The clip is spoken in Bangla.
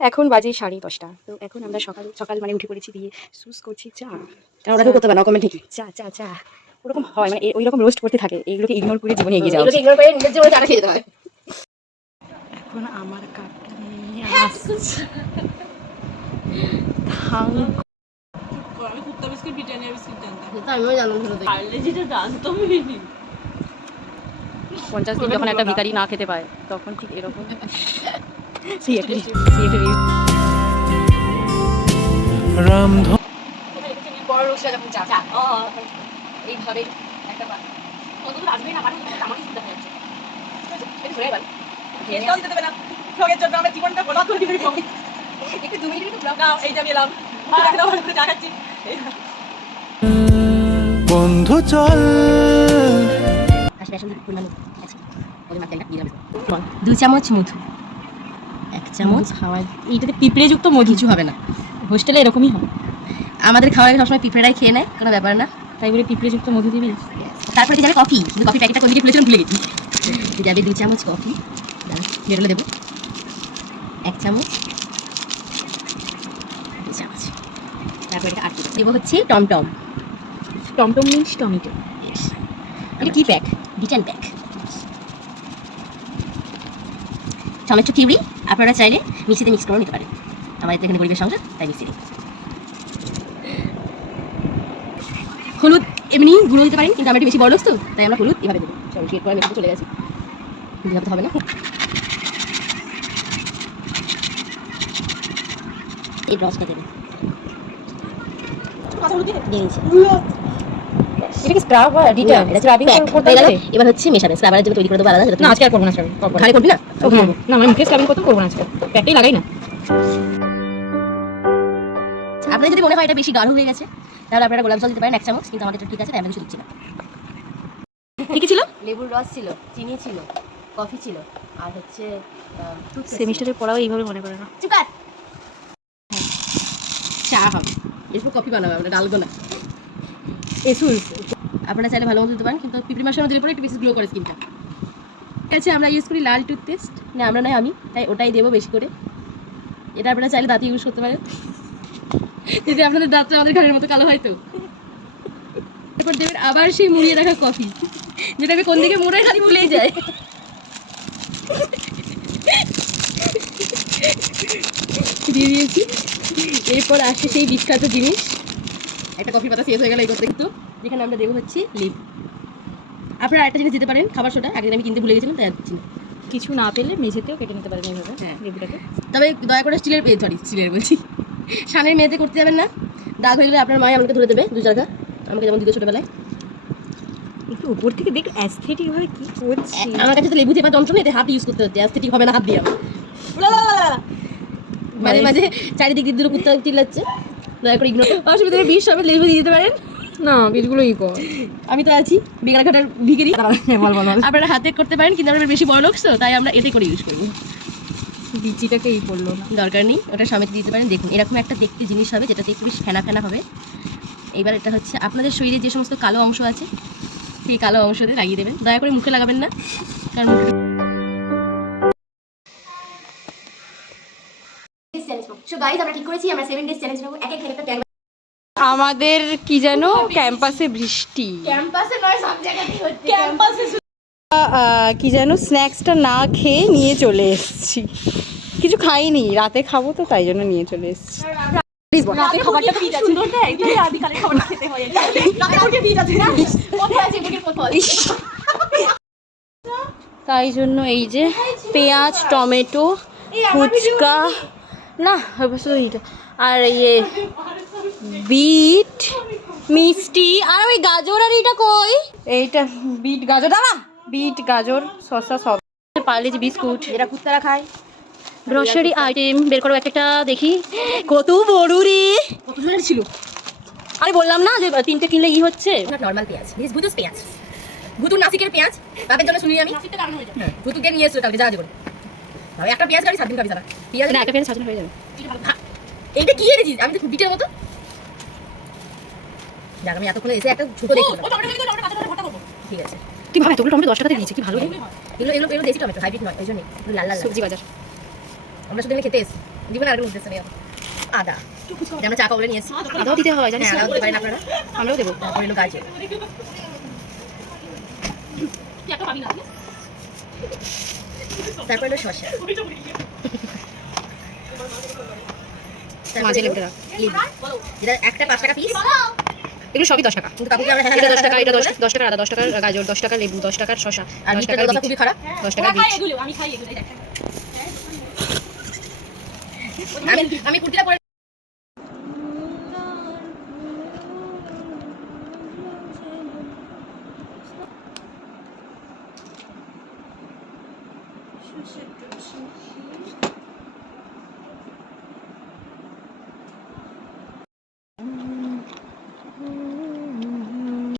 এখন বাজে 10:30। তো এখন আমরা সকাল সকাল মানে উঠে পড়েছি, দিয়ে সুস করছি চা। ওরা করতে পারে না কমেন্ট ঠিকই। চা চা চা ওরকম হয়, মানে ওই রকম রোস্ট করতে থাকে, এইগুলোকে ইগনোর করে জীবনে এগিয়ে যাওয়া এগুলোকে উচিত। ইগনোর করে নিজের জীবনে চাটা খেয়ে যেতে হয়। এখন আমার কাপটা নিয়ে আসছে থাং। আমি কুত্তা বিস্কিট ব্রিটানিয়া বিস্কিট জানতাম, সেটা আমিও জানতাম ছোট থেকে। পারলে যেটা জানতামই নি। 50 দিন যখন একটা ভিখারি না খেতে পায় তখন ঠিক এরকম বড় রোজটা যখন চা এইভাবে একটা কতগুলো আসবে না পাঠাতে আমাকে শুনতে যাচ্ছে। এটা ঘুরে এবার খেতে আনতে দেবে না, ভ্লগের জন্য আমরা জীবনটা বরবাদ করে দিবি। একটু 2 মিনিট ব্লগ নাও এই যাবি এলাম, একদম ভালো করে চা খাচ্ছি। বন্ধু চল আসলে আসলে পরিমাণ আছে ওই মাত্রাটা দিয়ে দিলাম। 2 চামচ মধু, 1 চামচ খাওয়া, এইটাতে পিঁপড়েযুক্ত মধু কিছু হবে না। হোস্টেলে এরকমই হয়, আমাদের খাওয়ার আগে সবসময় পিঁপড়েরাই খেয়ে নেয়, কোনো ব্যাপার না। তাই বলে পিঁপড়েযুক্ত মধু দিবি। তারপরে যাবে কফি, কিন্তু কফি প্যাকেটটা কোন দিকে খুলেছিলাম ভুলে গেছি। যাবে 2 চামচ কফি, বেরোলে দেবো 1 চামচ, 2 চামচ। তারপরে এটা আটকে দেবো হচ্ছে টমটম। টমটম মিন্স টমেটো। এটা কি প্যাক? বিটান প্যাক। টমেটো কিউরি আপনারা চাইলে মিক্সিতে মিক্স করে নিতে পারেন, আমাদের এখানে গরিবের সংসার তাই মিক্সিতে। হলুদ এমনি গুঁড়ো দিতে পারেন, কিন্তু আমরা একটু বেশি বড় লোক তো তাই আমরা হলুদ এভাবে দেবো। সরি শেড করে মেশিনে চলে গেছে, কিন্তু এভাবে তো হবে না। এই ব্রাশটা দেবেন, দিয়ে দিচ্ছি। এটা কি স্ক্রাব বা ডিটার? স্ক্রাবিং করতে হবে। এবার হচ্ছে মেশানো স্ক্রাবারের জন্য তৈরি করে দেবো আলাদা। না আজকে আর করবো না স্ক্রাবিং। ঘরে করবি না? না মানে মুখে স্ক্রাবিং করতে করবো না আজকে, প্যাকটাই লাগাই না। আপনাদের যদি মনে হয় এটা বেশি গাঢ় হয়ে গেছে তাহলে আপনারা গোলাপ জল দিতে পারেন 1 চামচ, কিন্তু আমাদের এটা ঠিক আছে তাই আমরা কিছু দিচ্ছি না। কি কি ছিল? লেবুর রস ছিল, চিনি ছিল, কফি ছিল, আর হচ্ছে সেমিস্টারের পড়াও এইভাবে মনে করে না। চুকার চা হবে, এরপর কফি বানাবো আমরা, ডালগো না। এসুস আপনারা চাইলে ভালো মতো দিতে পারেন, কিন্তু পিঁপড়ে মাসানো দিলে পরে একটু বেশি গ্লো করে স্কিনটা। ঠিক আছে, আমরা ইউজ করি লাল টুথপেস্ট, না আমরা নয় আমি, তাই ওটাই দেবো বেশি করে। এটা আপনারা চাইলে দাঁতে ইউজ করতে পারেন, যদি আপনাদের দাঁতটা আমাদের ঘরের মতো কালো হয় তো। এরপর দেবেন আবার সেই মুড়িয়ে রাখা কফি, যেটা আমি কোন দিকে মুড়ে খালি ভুলেই যায়। দিয়ে দিয়েছি। এরপর আসে সেই বিখ্যাত জিনিস, একটা কফি পাতা শেষ হয়ে গেল এই করতে, কিন্তু যেখানে আমরা দেবো হচ্ছে লেবু। আপনারা আরেকটা জিনিস দিতে পারেন, খাবার সোডা, আগের আমি কিনতে ভুলে গেছিলাম তাই দিচ্ছি না। কিছু না পেলে মেঝেতেও কেটে নিতে পারেন এইভাবে। হ্যাঁ। লেবুটাকে তবে দয়া করে স্টিলের বলছি, সামনের মেয়েতে করতে যাবেন না, দাগ হয়ে গেলে আপনার মাই আমাকে ধরে দেবে 2 জায়গা, আমাকে যেমন দিত ছোটবেলায়। একটু উপর থেকে দেখ অ্যাস্থেটিক ভাবে কি করছি। আমার কাছে তো লেবু চেপা যন্ত্রণা, এতে হাত ইউজ করতে হচ্ছে, অ্যাস্থেটিক হবে না হাত দিয়ে। মাঝে মাঝে চারিদিক দিয়ে দুটো কুত্তা চিল্লাচ্ছে, দয়া করে ইগনোর। অসুবিধা হলে 20 সবে লেবু দিয়ে দিতে পারেন। না বীজগুলো ই কর, আমি তো আছি বেকার ঘাটার ভিখারি। আপনারা হাতে করতে পারেন, কিন্তু আমরা বেশি বড় লোক তো তাই আমরা এতে করে ইউজ করবো। বিচিটাকে ই করলো না, দরকার নেই, ওটা সামনে দিতে পারেন। দেখুন এরকম একটা দেখতে জিনিস হবে, যেটা দেখতে বেশ ফেনা ফেনা হবে। এইবার এটা হচ্ছে আপনাদের শরীরে যে সমস্ত কালো অংশ আছে সেই কালো অংশ দিয়ে লাগিয়ে দেবেন, দয়া করে মুখে লাগাবেন না, কারণ আমাদের কি যেন ক্যাম্পাসে বৃষ্টি, ক্যাম্পাসে নয় সব জায়গাতেই হচ্ছে। ক্যাম্পাসে কি যেন স্ন্যাক্সটা না খেয়ে নিয়ে চলে এসেছি, কিছু খাইনি, রাতে খাবো তো তাই জন্য নিয়ে চলে এসেছি। রাতে খাবারটা কি সুন্দর দেয়, তাই আদিকালে খাবার খেতে হয়। রাতে মুরগির পিঠ আছে না, কোথায় আছে মুরগির কোথায়? তাই জন্য এই যে পেঁয়াজ, টমেটো, ফুচকা, না শুধু এইটা, আর ইয়ে বিট, মিষ্টি, আর ওই গাজর, আর এইটা কই, এইটা বিট গাজর, দাঁড়া, বিট গাজর শসা সব, পার্লেজ বিস্কুট, যেটা কুত্তারা খায়। গ্রসারি আইটেম বের করো একটা দেখি, কত বড় রে, কত জনের ছিল? আরে বললাম না যে 3টে কিনলে ই হচ্ছে। নরমাল পেঁয়াজ, দিস ভুতুস পেঁয়াজ, ভুতুর নাসিকের পেঁয়াজ, বাপের জন্য শুনি আমি। ভুতুকে নিয়ে এসেছো কালকে জাহাজে করে, ভাই একটা পেঁয়াজ গাড়ি 7 দিন খাবি সারা পেঁয়াজ না, একটা পেঁয়াজ সাজানো হয়ে যাবে। এইটা কি এনেছিস? আমি তো বিটের মতো। যাক আমি এতক্ষণ এসে একটা ছোট দেখি। ঠিক আছে, তুই ভাবে তোগুলো টমেটো 10 টাকাতে দিয়েছে, কি ভালো রে। এগুলো দেশি টমেটো, হাইব্রিড নয়, ওই জন্য লাল লাল সবজি বাজার। আমরা শুধু এনে খেতে এসেছি। জীবনে আর কোনো উদ্দেশ্য নেই আমার। আদা, এটা আমরা চা খাবলে নিয়েছি। আদাও দিতে হয় জানিস? আদাও দিতে পারেন আপনারা, আমরাও দেবো। তারপর এলো গাজর, তারপর এলো শসা, মাঝে লেবুটা লেবু, যেটা একটা 5 টাকা পিস। এগুলো সবই 10 টাকা। কিন্তু কাকুকে আমরা এটা 10 টাকা, এটা 10 টাকার আদা, 10 টাকার গাজর, 10 টাকার লেবু, 10 টাকার শসা, আর 10 টাকার বিট খুবই খারাপ, 10 টাকার বিট। আমি খাই এগুলো দেখ। আমি কুর্তিটা পরে